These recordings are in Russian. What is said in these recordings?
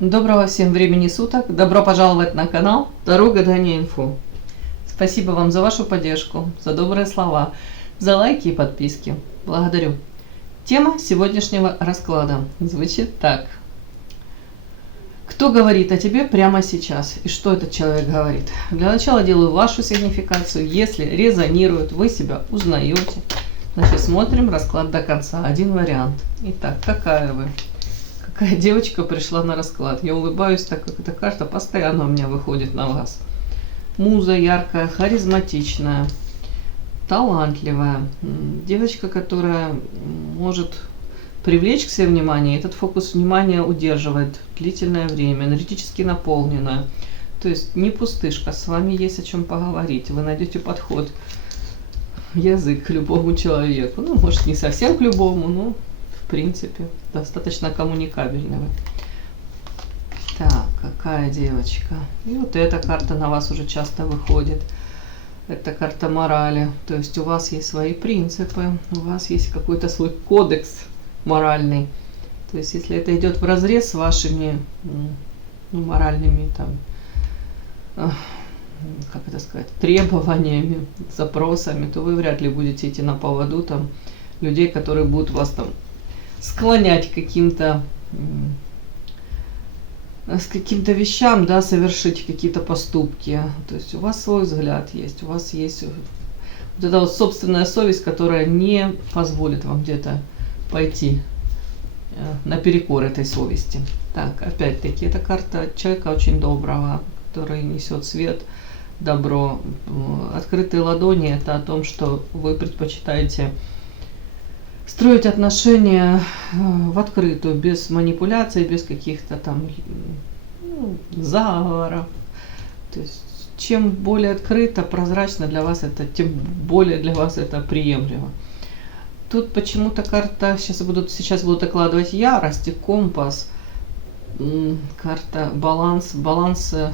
Доброго всем времени суток. Добро пожаловать на канал Таро Гадание Инфо. Спасибо вам за вашу поддержку, за добрые слова, за лайки и подписки. Благодарю. Тема сегодняшнего расклада звучит так. Кто говорит о тебе прямо сейчас? И что этот человек говорит? Для начала делаю вашу сигнификацию. Если резонирует, вы себя узнаете. Значит, смотрим расклад до конца. Один вариант. Итак, какая вы? Какая девочка пришла на расклад? Я улыбаюсь, так как эта карта постоянно у меня выходит на вас. Муза яркая, харизматичная, талантливая. Девочка, которая может привлечь к себе внимание. Этот фокус внимания удерживает длительное время, энергетически наполненная. То есть не пустышка, с вами есть о чем поговорить. Вы найдете подход, язык к любому человеку. Ну, может, не совсем к любому, но в принципе достаточно коммуникабельного. Так, какая девочка. И вот эта карта на вас уже часто выходит. Это карта морали. То есть у вас есть свои принципы, у вас есть какой-то свой кодекс моральный. То есть если это идет вразрез с вашими моральными там, как это сказать, требованиями, запросами, то вы вряд ли будете идти на поводу там людей, которые будут вас там склонять к каким-то вещам, да, совершить какие-то поступки. То есть у вас свой взгляд есть, у вас есть вот эта вот собственная совесть, которая не позволит вам где-то пойти наперекор этой совести. Так, опять-таки, это карта человека очень доброго, который несет свет, добро. Открытые ладони — это о том, что вы предпочитаете строить отношения в открытую, без манипуляций, без каких-то там заговоров. То есть чем более открыто, прозрачно для вас это, тем более для вас это приемлемо. Тут почему-то карта, сейчас будут окладывать ярость и компас. Карта баланс,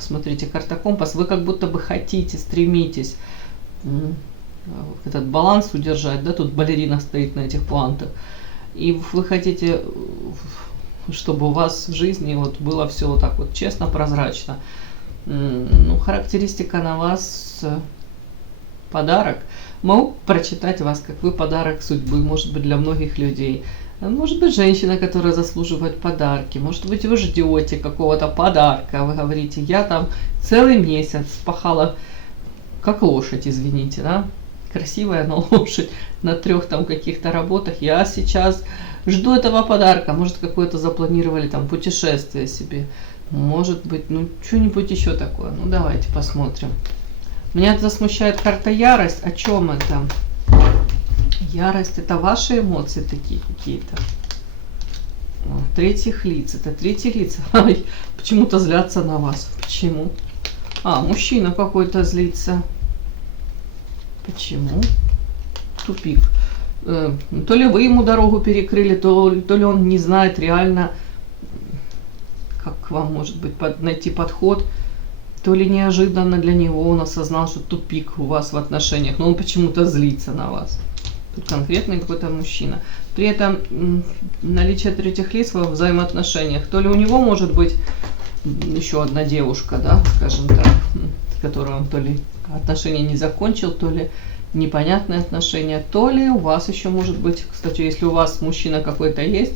смотрите, карта компас. Вы как будто бы хотите, стремитесь этот баланс удержать, да, тут балерина стоит на этих плантах, и вы хотите, чтобы у вас в жизни вот было все вот так вот честно, прозрачно. Ну, характеристика на вас подарок. Могу прочитать вас, как вы подарок судьбы, может быть, для многих людей. Может быть, женщина, которая заслуживает подарки. Может быть, вы ждете какого-то подарка. Вы говорите, я там целый месяц пахала как лошадь, извините, да? Красивая, но лошадь на 3 там каких-то работах. Я сейчас жду этого подарка. Может, какое-то запланировали там путешествие себе. Может быть, ну, что-нибудь еще такое. Ну, давайте посмотрим. Меня это смущает карта ярость. О чем это? Ярость — это ваши эмоции такие какие-то. Третьих лиц. Это третьи лица. Почему-то злятся на вас. Почему? Мужчина какой-то злится. Почему? Тупик. То ли вы ему дорогу перекрыли, то ли он не знает реально, как к вам, может быть, найти подход, то ли неожиданно для него он осознал, что тупик у вас в отношениях, но он почему-то злится на вас. Тут конкретный какой-то мужчина. При этом наличие третьих лиц во взаимоотношениях, то ли у него может быть еще одна девушка, да, скажем так, с которой он то ли отношения не закончил, то ли непонятные отношения, то ли у вас еще может быть, кстати, если у вас мужчина какой-то есть,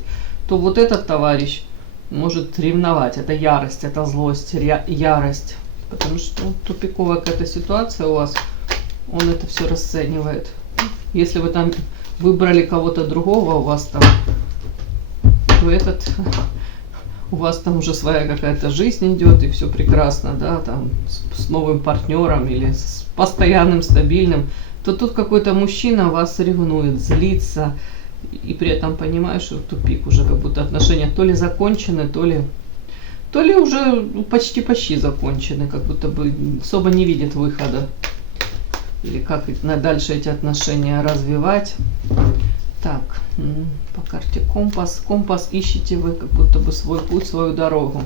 то вот этот товарищ может ревновать. Это ярость, это злость, ярость. Потому что тупиковая какая-то ситуация у вас, он это все расценивает. Если вы там выбрали кого-то другого, у вас там, то этот... У вас там уже своя какая-то жизнь идет, и все прекрасно, да, там с новым партнером или с постоянным, стабильным, то тут какой-то мужчина вас ревнует, злится, и при этом понимаешь, что тупик уже, как будто отношения то ли закончены, то ли уже почти закончены, как будто бы особо не видит выхода. Или как дальше эти отношения развивать. Так, по карте компас. Компас ищете вы, как будто бы свой путь, свою дорогу.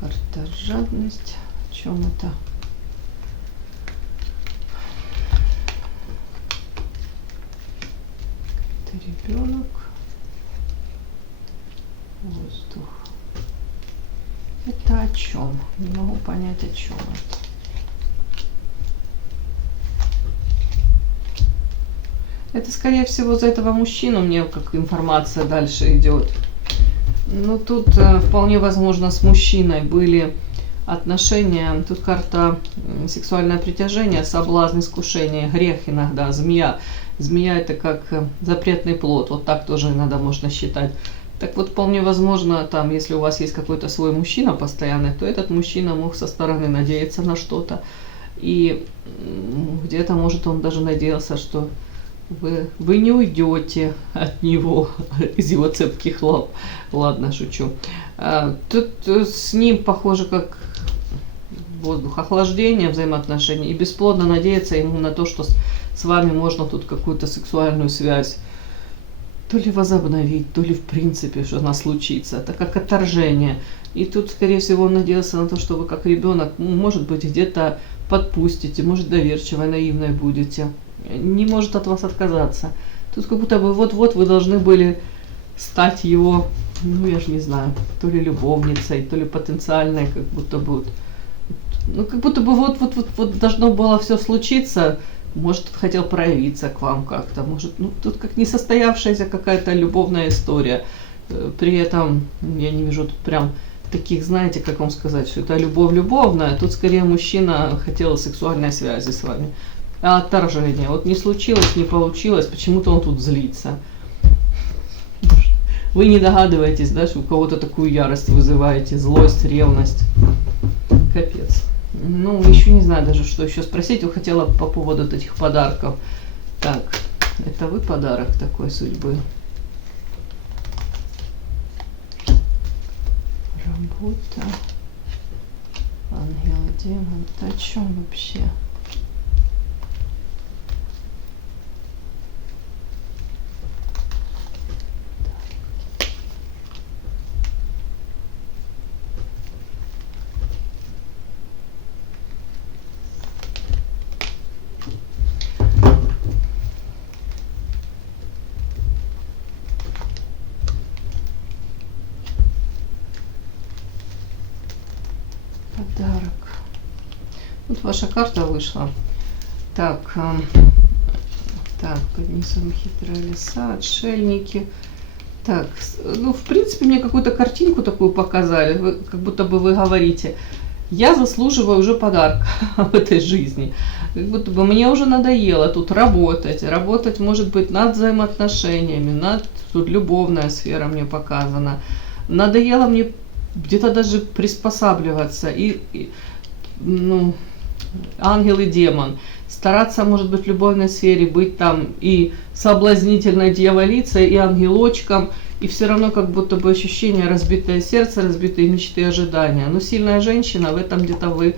Карта жадность. О чем это? Это ребенок. Воздух. Это о чем? Не могу понять, о чем это. Это, скорее всего, за этого мужчину мне как информация дальше идет. Ну, тут вполне возможно с мужчиной были отношения. Тут карта сексуальное притяжение, соблазн, искушение, грех иногда, змея. Змея это как запретный плод, вот так тоже иногда можно считать. Так вот, вполне возможно, там, если у вас есть какой-то свой мужчина постоянный, то этот мужчина мог со стороны надеяться на что-то. И где-то, может, он даже надеялся, что вы не уйдете от него, из его цепких лап. Ладно, шучу. Тут с ним похоже как воздух, охлаждение взаимоотношений. И бесплодно надеяться ему на то, что с вами можно тут какую-то сексуальную связь то ли возобновить, то ли в принципе, что она случится. Это как отторжение. И тут, скорее всего, он надеялся на то, что вы как ребенок, может быть, где-то подпустите, может, доверчивой, наивной будете. Не может от вас отказаться. Тут как будто бы вот-вот вы должны были стать его, ну я же не знаю, то ли любовницей, то ли потенциальной, как будто бы. Ну как будто бы вот должно было все случиться. Может, он хотел проявиться к вам как-то. Может, ну тут как несостоявшаяся какая-то любовная история. При этом я не вижу тут прям таких, знаете, как вам сказать, что это любовь любовная. Тут скорее мужчина хотел сексуальной связи с вами. А отторжение. Вот не случилось, не получилось, почему-то он тут злится. Вы не догадываетесь, да, что у кого-то такую ярость вызываете, злость, ревность. Капец. Ну, еще не знаю даже, что еще спросить. Я хотела по поводу этих подарков. Так, это вы подарок такой судьбы? Работа. Ангел, демон. Это о чем вообще? Подарок. Вот ваша карта вышла. Так, поднесем хитрые леса, отшельники. Так, ну, в принципе, мне какую-то картинку такую показали, как будто бы вы говорите, я заслуживаю уже подарка в этой жизни. Как будто бы мне уже надоело тут работать, может быть, над взаимоотношениями, тут любовная сфера мне показана. Надоело мне где-то даже приспосабливаться, ну, ангел и демон. Стараться, может быть, в любовной сфере быть там и соблазнительной дьяволицей, и ангелочком, и все равно как будто бы ощущение разбитое сердце, разбитые мечты и ожидания. Но сильная женщина, в этом где-то вы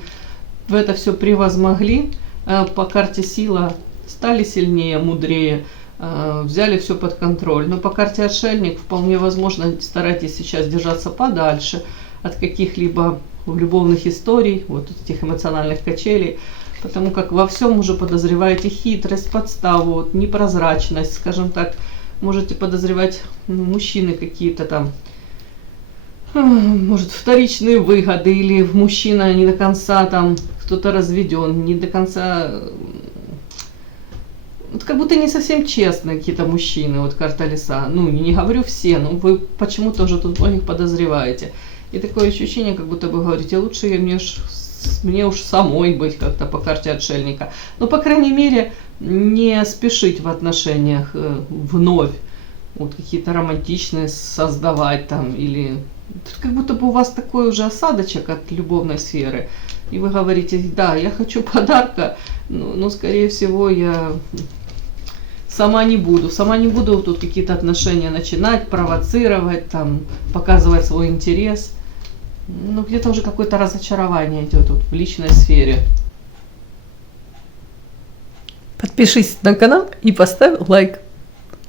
в это все превозмогли, по карте сила стали сильнее, мудрее, взяли все под контроль. Но по карте отшельник вполне возможно старайтесь сейчас держаться подальше от каких-либо любовных историй, вот этих эмоциональных качелей, потому как во всем уже подозреваете хитрость, подставу, вот, непрозрачность, скажем так, можете подозревать мужчины какие-то там, может, вторичные выгоды, или мужчина не до конца там, кто-то разведен, не до конца, вот как будто не совсем честные какие-то мужчины, вот карта леса, ну не говорю все, но вы почему-то уже тут многих подозреваете. И такое ощущение, как будто бы говорите, лучше мне уж самой быть как-то по карте отшельника. Но, по крайней мере, не спешить в отношениях вновь. Вот какие-то романтичные создавать там. Или тут как будто бы у вас такой уже осадочек от любовной сферы. И вы говорите, да, я хочу подарка, но скорее всего, я сама не буду тут какие-то отношения начинать, провоцировать, там, показывать свой интерес. Ну, где-то уже какое-то разочарование идет вот в личной сфере. Подпишись на канал и поставь лайк.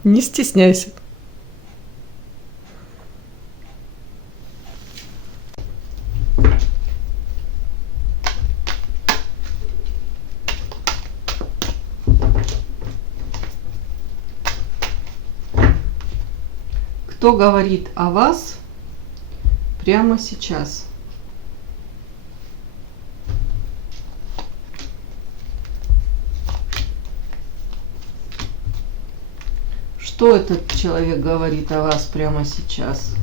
Не стесняйся. Кто говорит о вас прямо сейчас? Что этот человек говорит о вас прямо сейчас?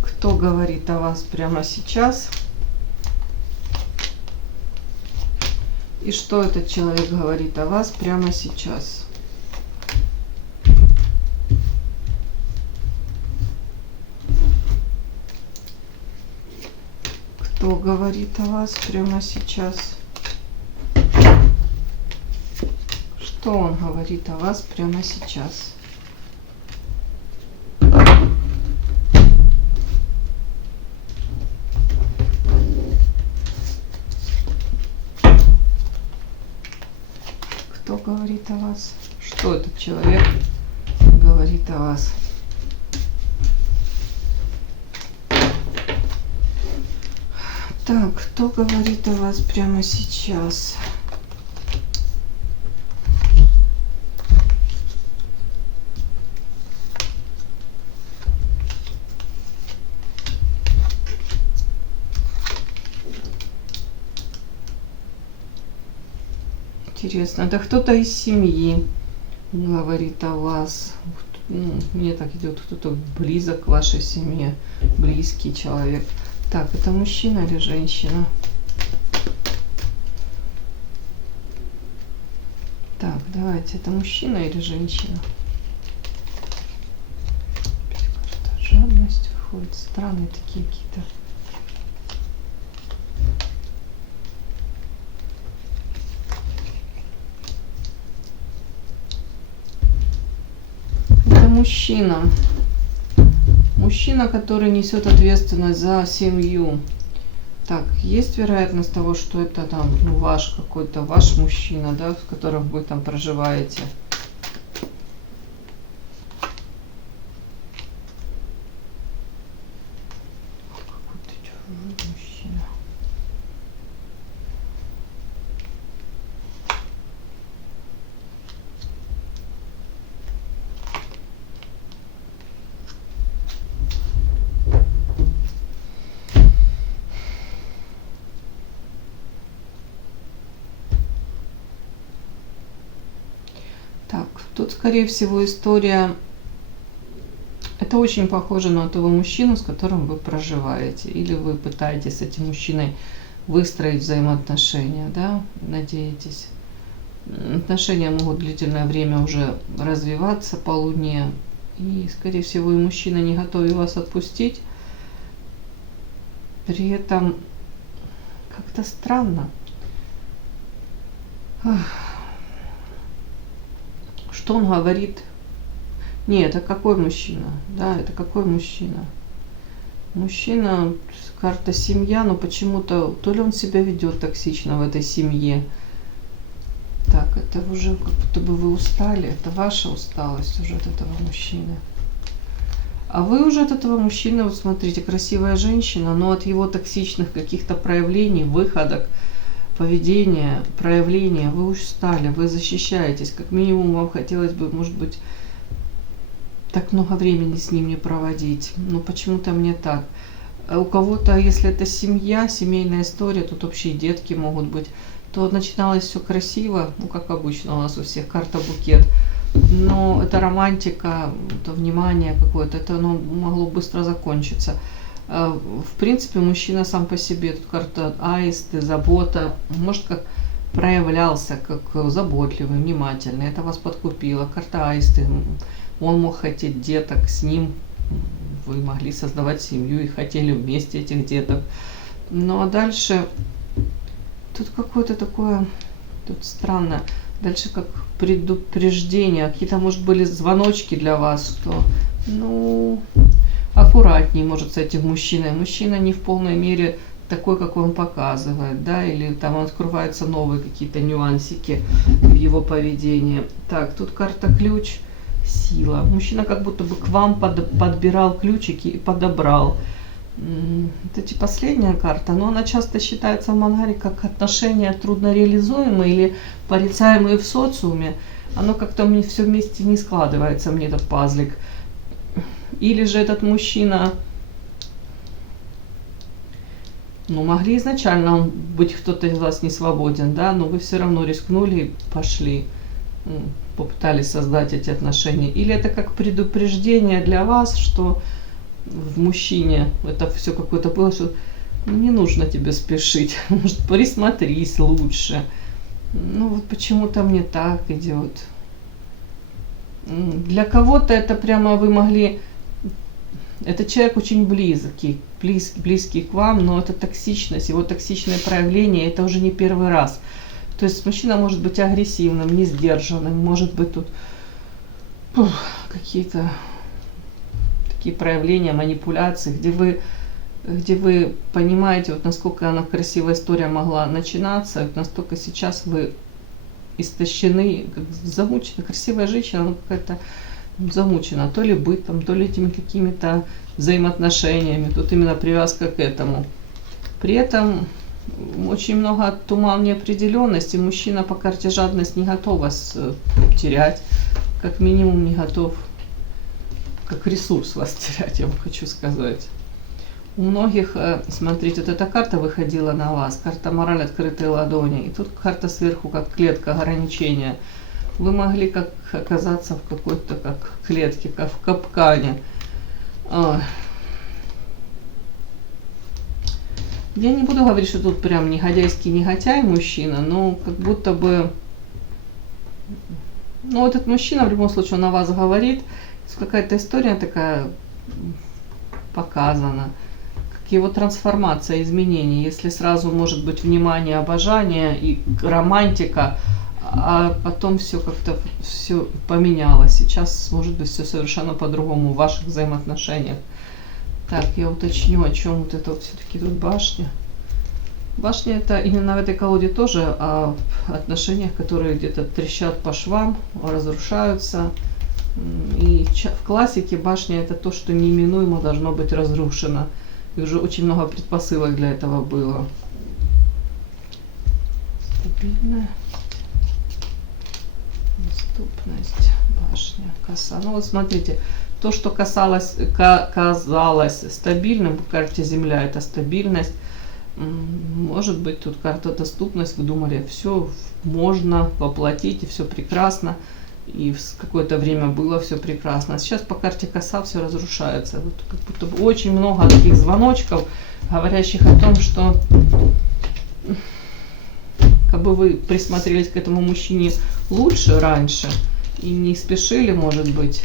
Кто говорит о вас прямо сейчас? И что этот человек говорит о вас прямо сейчас? Кто говорит о вас прямо сейчас? Что он говорит о вас прямо сейчас? Кто говорит о вас? Что этот человек говорит о вас? Так, кто говорит о вас прямо сейчас? Интересно, это кто-то из семьи говорит о вас. Мне так идет, кто-то близок к вашей семье, близкий человек. Так, это мужчина или женщина? Так, давайте, это мужчина или женщина? Опять карта жадность выходит, странные такие какие-то. Это мужчина. Мужчина, который несет ответственность за семью. Так, есть вероятность того, что это там ваш какой-то, ваш мужчина, да, с которым вы там проживаете. Какой-то чужой мужчина. Так, тут, скорее всего, история... Это очень похоже на того мужчину, с которым вы проживаете. Или вы пытаетесь с этим мужчиной выстроить взаимоотношения, да, надеетесь. Отношения могут длительное время уже развиваться по Луне. И, скорее всего, и мужчина не готов вас отпустить. При этом как-то странно. Что он говорит? Не, это какой мужчина? Да, это какой мужчина? Мужчина, карта семья, но почему-то, то ли он себя ведет токсично в этой семье. Так, это уже как будто бы вы устали, это ваша усталость уже от этого мужчины. А вы уже от этого мужчины, вот смотрите, красивая женщина, но от его токсичных каких-то проявлений, выходок, поведения, проявления, вы устали, вы защищаетесь. Как минимум вам хотелось бы, может быть, так много времени с ним не проводить. Но почему-то мне так. У кого-то, если это семья, семейная история, тут общие детки могут быть, то начиналось все красиво, ну как обычно у нас у всех, карта букет. Но это романтика, это внимание какое-то, это оно могло быстро закончиться. В принципе, мужчина сам по себе, тут карта аисты, забота, может как проявлялся как заботливый, внимательный, это вас подкупило. Карта аисты, он мог хотеть деток, с ним вы могли создавать семью и хотели вместе этих деток. Ну а дальше тут какое-то такое, тут странно, дальше как предупреждение, какие-то, может, были звоночки для вас, что, ну, аккуратней, может, с этим мужчиной. Мужчина не в полной мере такой, как он показывает, да, или там открываются новые какие-то нюансики в его поведении. Так, тут карта ключ, сила. Мужчина как будто бы к вам подбирал ключики и подобрал. Это последняя карта, но она часто считается в мангаре как отношения трудно реализуемые или порицаемые в социуме. Оно как-то мне все вместе не складывается, мне этот пазлик. Или же этот мужчина Ну, могли изначально быть кто-то из вас не свободен, да, но вы все равно рискнули и пошли, попытались создать эти отношения. Или это как предупреждение для вас, что в мужчине это все какое-то было, что не нужно тебе спешить, может, присмотрись лучше. Ну, вот почему-то мне так идет. Для кого-то это прямо вы могли... Этот человек очень близкий к вам, но это токсичность, его токсичное проявление, это уже не первый раз. То есть мужчина может быть агрессивным, несдержанным, может быть тут какие-то такие проявления, манипуляции, где вы понимаете, вот насколько она красивая история могла начинаться, вот настолько сейчас вы истощены, как замучены. Красивая женщина, она какая-то замучена, то ли бытом, то ли этими какими-то взаимоотношениями, тут именно привязка к этому. При этом очень много туман неопределенности, мужчина по карте жадность не готов вас терять, как минимум не готов, как ресурс вас терять, я вам хочу сказать. У многих, смотрите, вот эта карта выходила на вас, карта мораль, открытые ладони, и тут карта сверху, как клетка, ограничения. Вы могли как оказаться в какой-то как клетке, как в капкане. Я не буду говорить, что тут прям негодяйский негодяй мужчина, но как будто бы... Ну, вот этот мужчина, в любом случае, он о вас говорит, какая-то история такая показана, как его трансформация, изменение. Если сразу может быть внимание, обожание и романтика, а потом все как-то все поменялось. Сейчас может быть все совершенно по-другому в ваших взаимоотношениях. Так, я уточню, о чем вот это вот все-таки тут башня. Башня это именно в этой колоде тоже о отношениях, которые где-то трещат по швам, разрушаются. И в классике башня это то, что неименуемо должно быть разрушено. И уже очень много предпосылок для этого было. Стабильная. Доступность, башня, коса. Ну вот смотрите, то, что казалось стабильным, в карте Земля это стабильность. Может быть, тут карта доступность, вы думали, все можно воплотить, и все прекрасно, и в какое-то время было все прекрасно. А сейчас по карте коса все разрушается. Вот как будто бы очень много таких звоночков, говорящих о том, что как бы вы присмотрелись к этому мужчине лучше раньше и не спешили, может быть,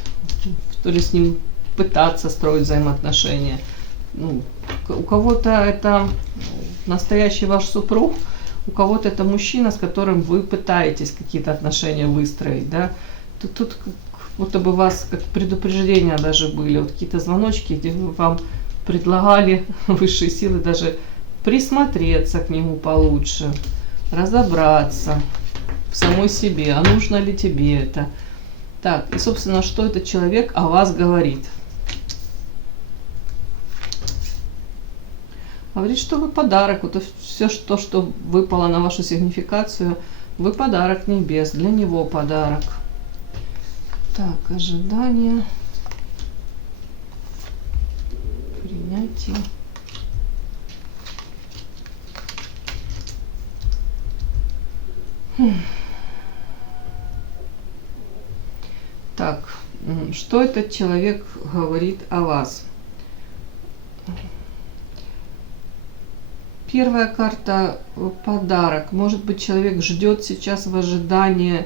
то ли с ним пытаться строить взаимоотношения. Ну, у кого-то это настоящий ваш супруг, у кого-то это мужчина, с которым вы пытаетесь какие-то отношения выстроить, да. Тут как будто бы вас как предупреждения даже были, вот какие-то звоночки, где вам предлагали высшие силы даже присмотреться к нему получше, разобраться в самой себе, а нужно ли тебе это. Так, и собственно, что этот человек о вас говорит? Говорит, что вы подарок, вот все, что выпало на вашу сигнификацию, вы подарок небес, для него подарок. Так, ожидание, принятие. Так, что этот человек говорит о вас? Первая карта – подарок. Может быть, человек ждет сейчас в ожидании,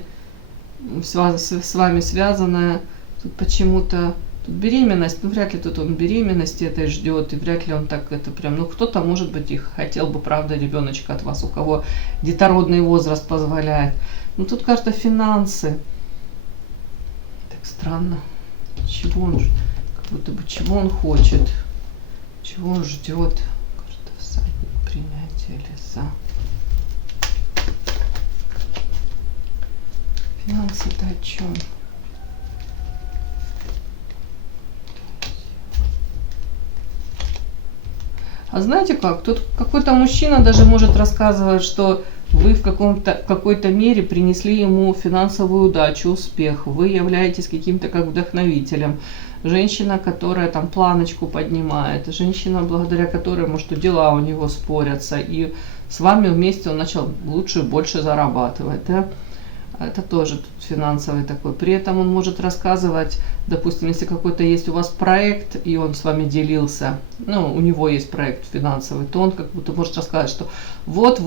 с вами связанное. Тут почему-то тут беременность, ну вряд ли тут он беременности этой ждет, и вряд ли он так это прям. Ну кто-то, может быть, их хотел бы, правда, ребеночка от вас, у кого детородный возраст позволяет. Но тут карта финансы. Так странно. Чего он, как будто бы чего он хочет, чего он ждет. Карта всадник. Принятие леса. Финансы это о чем? А знаете как? Тут какой-то мужчина даже может рассказывать, что вы в какой-то мере принесли ему финансовую удачу, успех, вы являетесь каким-то как вдохновителем. Женщина, которая там планочку поднимает, женщина, благодаря которой, может, дела у него спорятся, и с вами вместе он начал лучше и больше зарабатывать, да? Это тоже тут финансовый такой. При этом он может рассказывать, допустим, если какой-то есть у вас проект, и он с вами делился, ну, у него есть проект финансовый, то он как будто может рассказать, что вот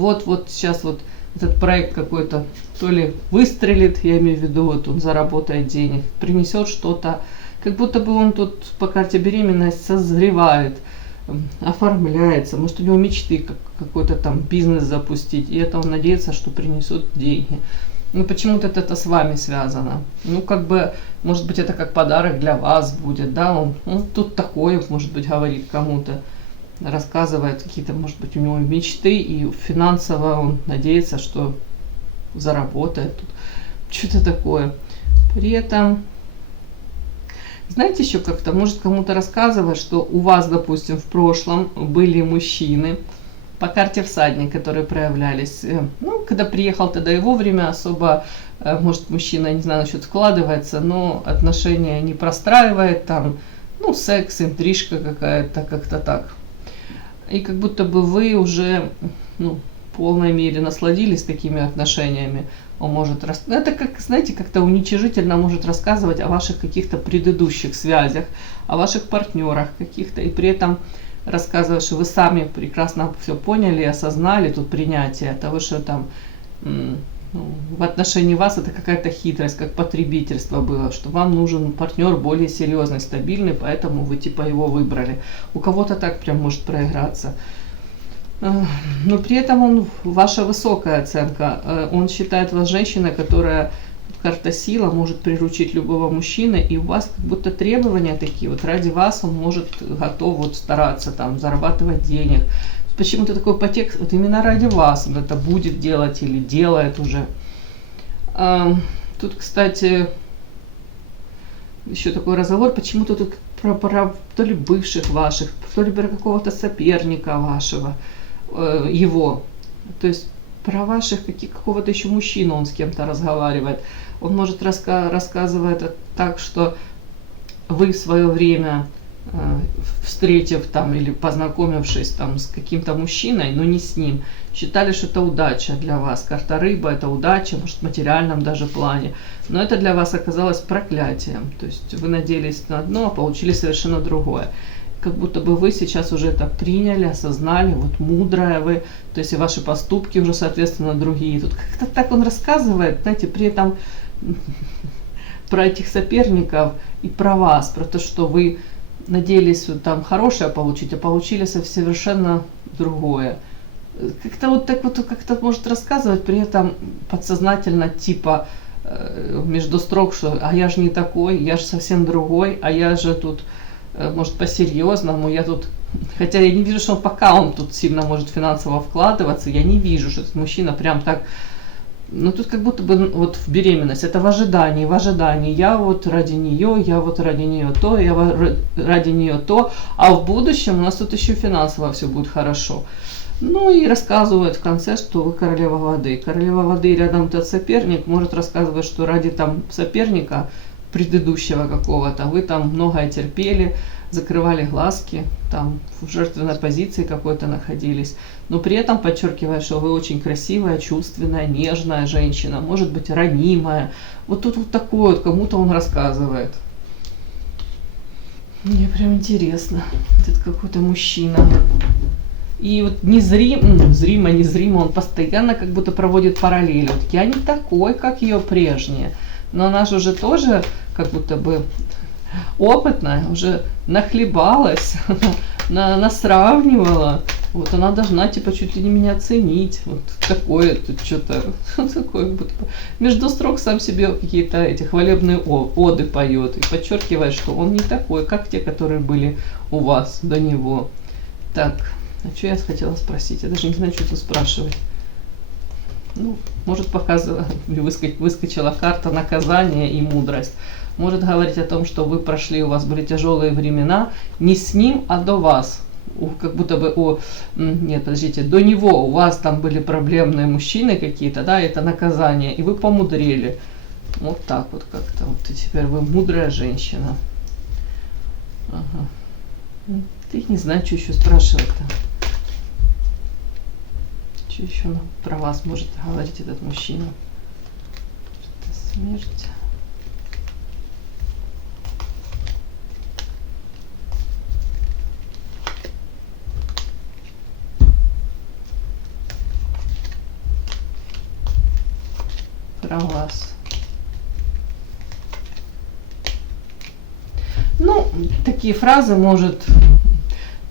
сейчас вот этот проект какой-то то ли выстрелит, я имею в виду, вот он заработает денег, принесет что-то, как будто бы он тут по карте беременность созревает, оформляется, может у него мечты какой-то там бизнес запустить, и это он надеется, что принесет деньги. Ну, почему-то это с вами связано. Ну, как бы, может быть, это как подарок для вас будет, да, он тут такое, может быть, говорит кому-то, рассказывает какие-то, может быть, у него мечты, и финансово он надеется, что заработает тут. Что-то такое. При этом, знаете, еще как-то, может кому-то рассказывать, что у вас, допустим, в прошлом были мужчины, по карте всадник, которые проявлялись. Ну, когда приехал тогда его время, особо, может, мужчина, не знаю, насчет складывается, но отношения не простраивает, там, ну, секс, интрижка какая-то, как-то так. И как будто бы вы уже, ну, в полной мере насладились такими отношениями. Он может, это как, знаете, как-то уничижительно может рассказывать о ваших каких-то предыдущих связях, о ваших партнерах каких-то, и при этом рассказывать, что вы сами прекрасно все поняли, осознали тут принятие того, что там в отношении вас это какая-то хитрость, как потребительство было, что вам нужен партнер более серьезный, стабильный, поэтому вы типа его выбрали. У кого-то так прям может проиграться. Но при этом ваша высокая оценка. Он считает вас женщиной, которая, карта сила, может приручить любого мужчины, и у вас как будто требования такие, вот ради вас он может, готов вот стараться там, зарабатывать денег. Почему-то такой подтекст, вот именно ради вас он это будет делать или делает уже. Тут, кстати, еще такой разговор, почему-то тут про то ли бывших ваших, то ли про какого-то соперника вашего, его. То есть про ваших, какого-то еще мужчину он с кем-то разговаривает. Он может рассказывать так, что вы в свое время, встретив там или познакомившись там с каким-то мужчиной, но не с ним, считали, что это удача для вас. Карта рыба – это удача, может, в материальном даже плане. Но это для вас оказалось проклятием. То есть вы надеялись на одно, а получили совершенно другое. Как будто бы вы сейчас уже это приняли, осознали, вот мудрая вы, то есть и ваши поступки уже, соответственно, другие. Тут как-то так он рассказывает, знаете, при этом про этих соперников и про вас, про то, что вы надеялись вот там хорошее получить, а получили совершенно другое. Как-то вот так вот как-то может рассказывать, при этом подсознательно типа между строк, что а я же не такой, я же совсем другой, а я же тут, может, по-серьезному, я тут, хотя я не вижу, что пока он тут сильно может финансово вкладываться, я не вижу, что этот мужчина прям так, ну тут как будто бы вот в беременность, это в ожидании, я вот ради нее, я вот ради нее то, я ради нее то, а в будущем у нас тут еще финансово все будет хорошо. Ну и рассказывает в конце, что вы королева воды. Королева воды рядом этот соперник может рассказывать, что ради там соперника предыдущего какого-то вы там многое терпели, закрывали глазки, там в жертвенной позиции какой-то находились, но при этом подчеркивая, что вы очень красивая, чувственная, нежная женщина, может быть ранимая. Вот тут вот такое вот кому-то он рассказывает. Мне прям интересно, этот какой-то мужчина. И вот незримо, он постоянно как будто проводит параллели. Вот я не такой, как ее прежняя. Но она же уже тоже как будто бы опытная, уже нахлебалась, она сравнивала. Вот она должна типа чуть ли не меня ценить. Вот такое тут что-то такое. Между строк сам себе какие-то эти хвалебные оды поет и подчеркивает, что он не такой, как те, которые были у вас до него. Так, а что я хотела спросить? Я даже не знаю, что тут спрашивать. Ну, может, выскочила карта наказания и мудрость. Может говорить о том, что вы прошли, у вас были тяжелые времена, не с ним, а до вас. как будто бы нет, подождите, до него у вас там были проблемные мужчины какие-то, да, это наказание, и вы помудрели. Вот так вот как-то. Вот и теперь вы мудрая женщина. Ага. Ты не знаю, что еще спрашивать-то. Что еще про вас может говорить этот мужчина? Это смерть. Про вас. Ну, такие фразы, может,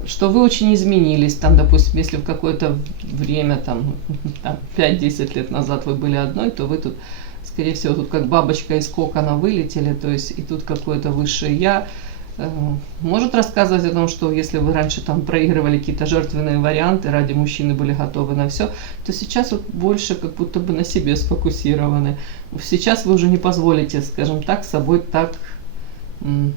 что вы очень изменились, там, допустим, если в какое-то время, там 5-10 лет назад вы были одной, то вы тут, скорее всего, тут как бабочка из кокона вылетели, то есть и тут какое-то высшее я. Может рассказывать о том, что если вы раньше там проигрывали какие-то жертвенные варианты, ради мужчины были готовы на все, то сейчас вот больше как будто бы на себе сфокусированы. Сейчас вы уже не позволите, скажем так, с собой так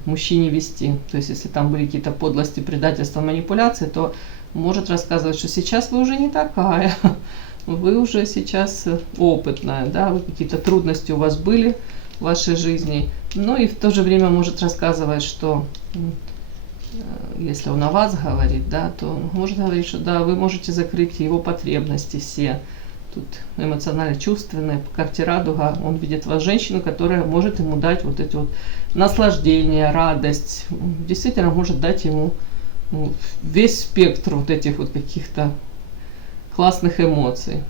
мужчине вести. То есть если там были какие-то подлости, предательства, манипуляции, то может рассказывать, что сейчас вы уже не такая, вы уже сейчас опытная, да, какие-то трудности у вас были в вашей жизни. Ну и в то же время может рассказывать, что если он о вас говорит, да, то может говорить, что да, вы можете закрыть его потребности все. Тут эмоционально-чувственные, по карте радуга, он видит вас женщину, которая может ему дать вот эти вот наслаждения, радость, действительно может дать ему весь спектр вот этих вот каких-то классных эмоций.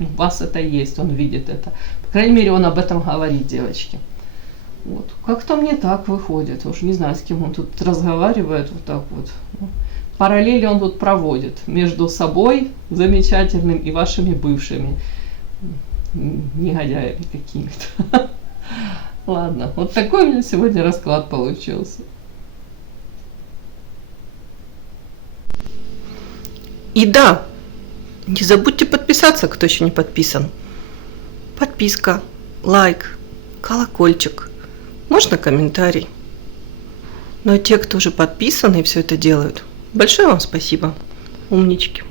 У вас это есть, он видит это. По крайней мере, он об этом говорит, девочки. Вот. Как-то мне так выходит. Уж не знаю, с кем он тут разговаривает вот так вот. Параллели он тут проводит между собой замечательным и вашими бывшими негодяями какими-то. Ладно, вот такой у меня сегодня расклад получился. И да, не забудьте подписаться, кто еще не подписан. Подписка, лайк, колокольчик, можно комментарий. Ну а те, кто уже подписаны и все это делают, большое вам спасибо, умнички.